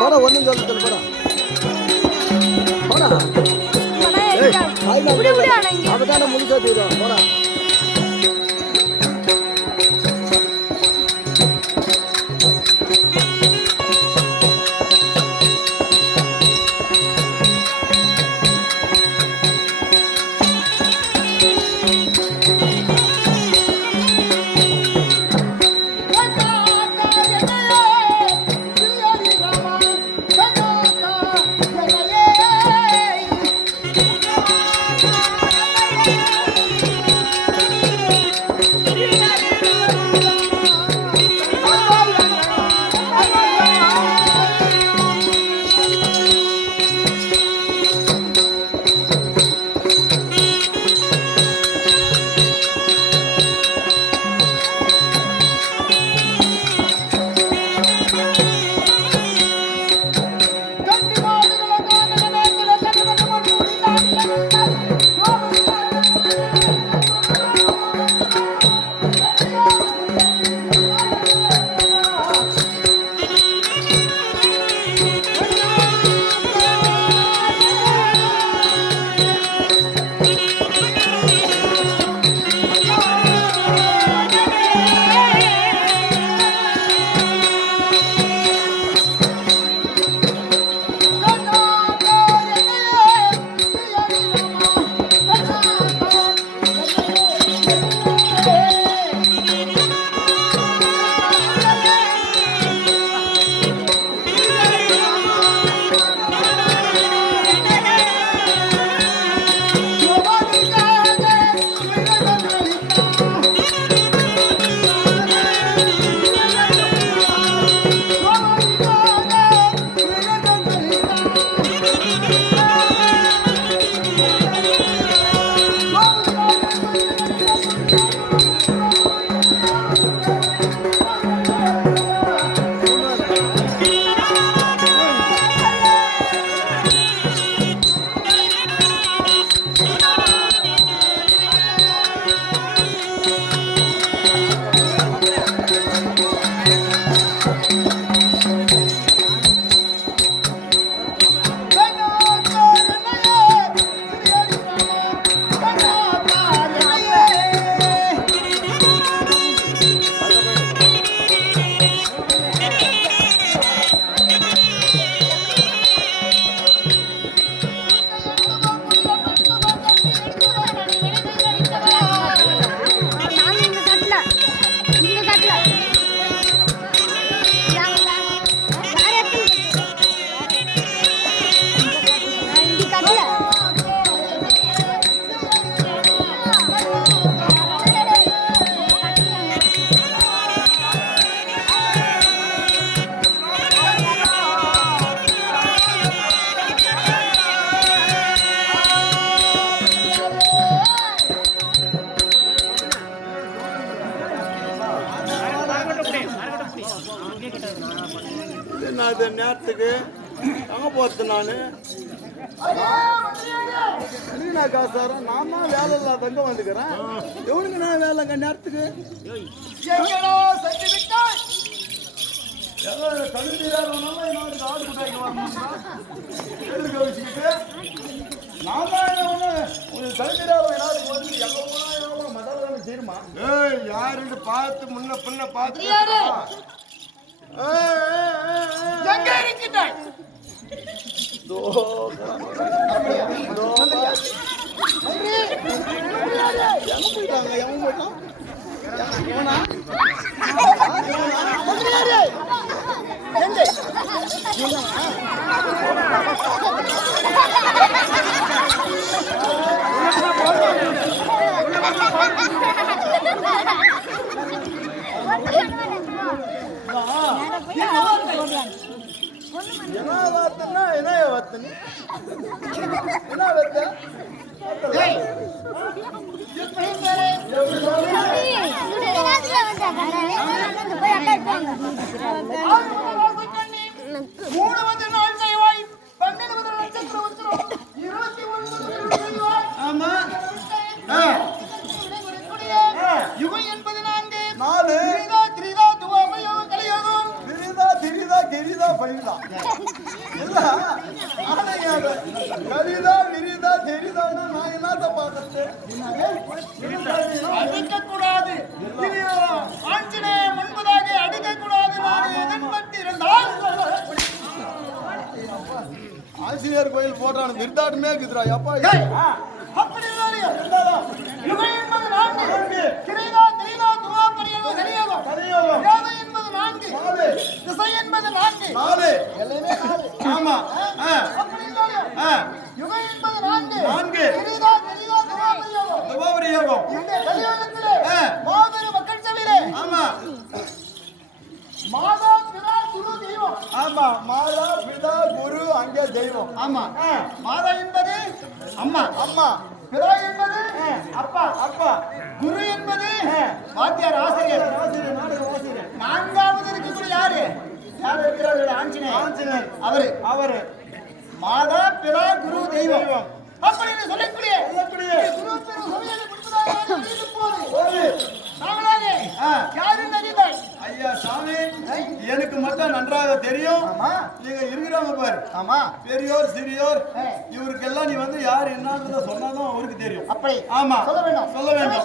போடா ஒன்றும் சொல்ல போடா அவதான முடிச்சா தீரும் போடா. நேரத்துக்கு அங்கே போகிறது நான் காசாரம் நாம வேலை இல்லாதங்க வந்துக்கிறேன். எவனுக்கு நான் வேலைங்க நேரத்துக்கு யாரு பார்த்து முன்ன பின்ன பார்த்து என்ன வார்த்தைன்னா என்ன வார்த்தை என்ன வார்த்தை அடிக்க கூடாது. ஆஞ்சநேய முன்பதாக அடிக்க கூடாது. நான் எதிர்பட்டு இருந்தால் ஆசிரியர் கோயில் போட்டான விருதாட்டமே இருக்குதுடா அப்பா. அப்படி இருந்தாலும் யுகம் என்பது 4, கிரைதா திரைதா துவா பரியதோ கலியோகம் வேதம் என்பது 4, திசை என்பது 4 எல்லாமே 4. ஆமா. அப்படி இருந்தாலும் யுகம் என்பது 4, கிரைதா திரைதா துவா பரியதோ இந்த கலியோகத்திலே மாபெரும் மக்கள் சபையிலே ஆமா மாதா பிதா குரு தெய்வம். ஆமா மாதா பிதா குரு அங்கே தெய்வம். ஆமா மாதா என்பது அம்மா, அம்மா பிதா என்பது அப்பா, அப்பா குரு என்பது வாத்தியார் ஆசிரியர், நாடக ஆசிரியர். நான்காவது இருக்கக்கூடிய யாரு இருக்கிறார்கள்? ஆஞ்சநேயர். அவரு மாதா பிதா குரு தெய்வம் அப்படின்னு சொல்லக்கூடிய குரு பெரும் சபையில் முன்பதாக அறிந்து போது நாங்களாக யாருன்னு அறிந்தாய்? ஐயா சாமி, எனக்கு மட்டும் நன்றாக தெரியும். நீங்க இருக்கிறவங்க பாரு. ஆமா பெரியோர் சிறியோர் இவருக்கெல்லாம் நீ வந்து யார் என்னன்றத சொன்னாலும் அவருக்கு தெரியும். அப்படி ஆமா சொல்ல வேண்டும். சொல்ல வேண்டும்.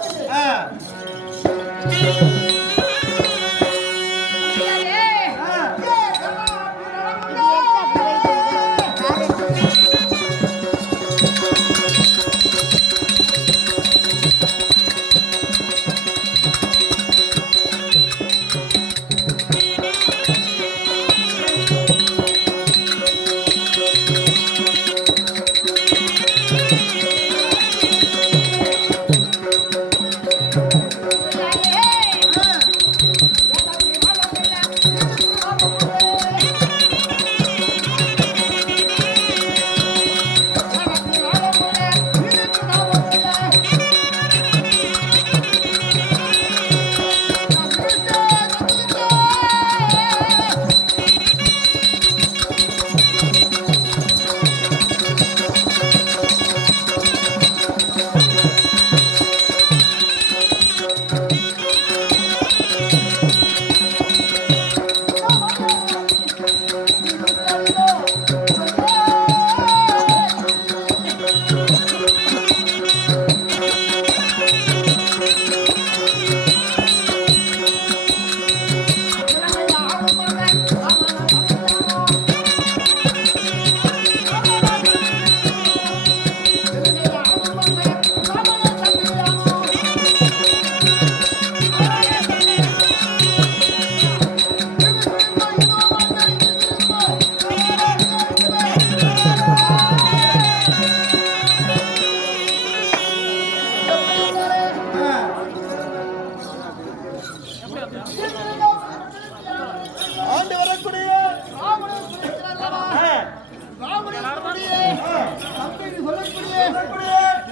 ஆண்டு வரக்கூடிய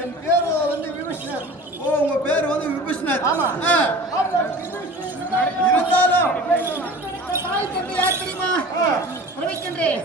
என் பேர் வந்து விபீஷணர். ஓ உங்க பேர் வந்து விபீஷணர். ஆமா இருந்தாலும் தாய் தந்தை யார் தெரியுமா? பிரவிக்கின்றேன்.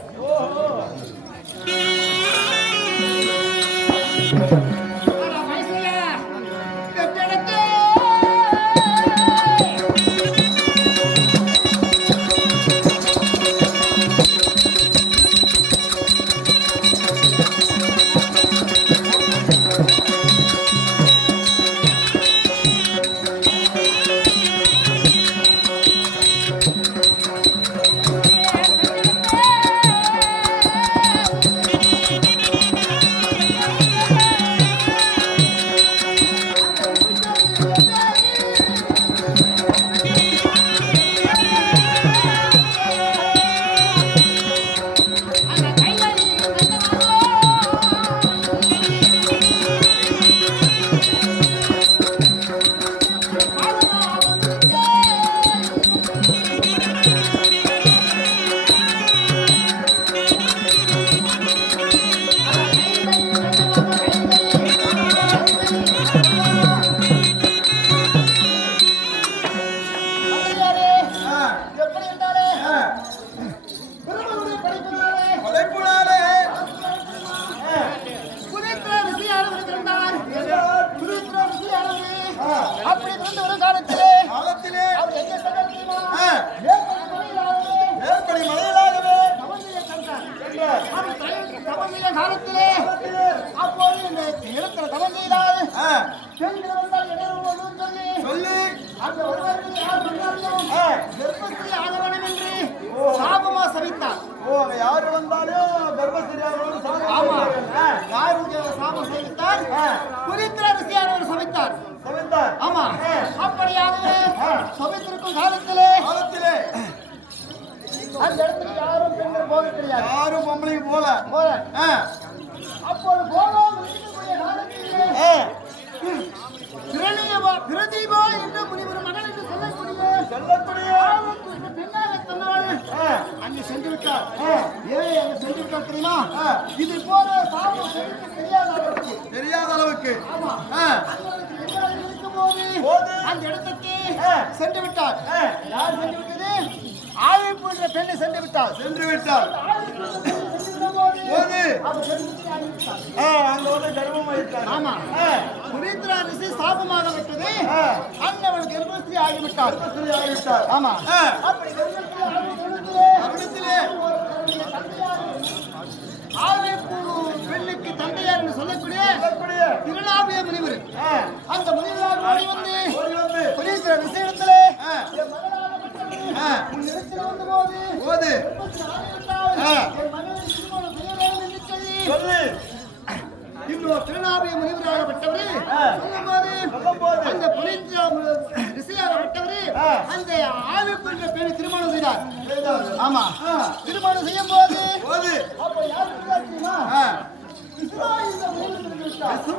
ஆ பெண்கள் வந்தால் இடறுவதும் சொல்லி சொல்லி அந்த ஒருவருக்கு யார் வந்தாலும் கர்ப்பஸ்திரி ஆக வேண்டும் என்று சாபமா சபித்தார். ஓ அங்க யாரு வந்தாலும் கர்ப்பஸ்திரியாரோடு ஆமா, யாருக்கு சாபம் சபித்தார்? புரித்திர ரிஷியானவர் சபித்தார். சமைத்தார். ஆமா, அப்படியாகவே சபித்திருக்கும் காலத்திலே அந்த இடத்துக்கு யாரும் பெண்கள் போக கிடையாது. யாரும் பொம்பளைக்கு போல போல அப்போது போகாமல் இருக்கக்கூடிய காலத்திலே பிரதீபா என்ற முனிவர் மகன் என்று சொல்லக்கூடிய பெண்ணாக தன்னவள் அங்கே சென்று விட்டார். ஏன் அங்கே சென்று விட்டார் தெரியுமா? இது போல சாபம் தெரியாத அளவுக்கு ஆமா இருக்கும்போது அந்த இடத்துக்கு சென்று விட்டார். யார் சென்று விட்டது? ஆவி போன்ற பெண்ணை சென்று விட்டார். அங்க வந்து கர்ப்பமாயிட்டார். ஆமா, புனித்ரா ரிஷி சாபமாக விட்டது. அண்ணவள் கர்ப்பஸ்திரி ஆகிவிட்டார். ஆமா, அப்படி கர்ப்பஸ்திரி ஆகிவிட்டதிலே பெண்ணுக்கு தந்தையார் என்று சொல்லக்கூடிய திருநாபிய முனிவர் அந்த முனிவராக ஓடி வந்து புனித்ரா ரிஷி இடத்திலே திருநாபிய முனிவராகப்பட்டவர் சொல்லும்போது அந்த புனித ரிஷியாகப்பட்டவர் அந்த ஆவிக்குரிய பெண்ணை திருமணம் செய்தார். ஆமா, திருமணம் செய்யும் போது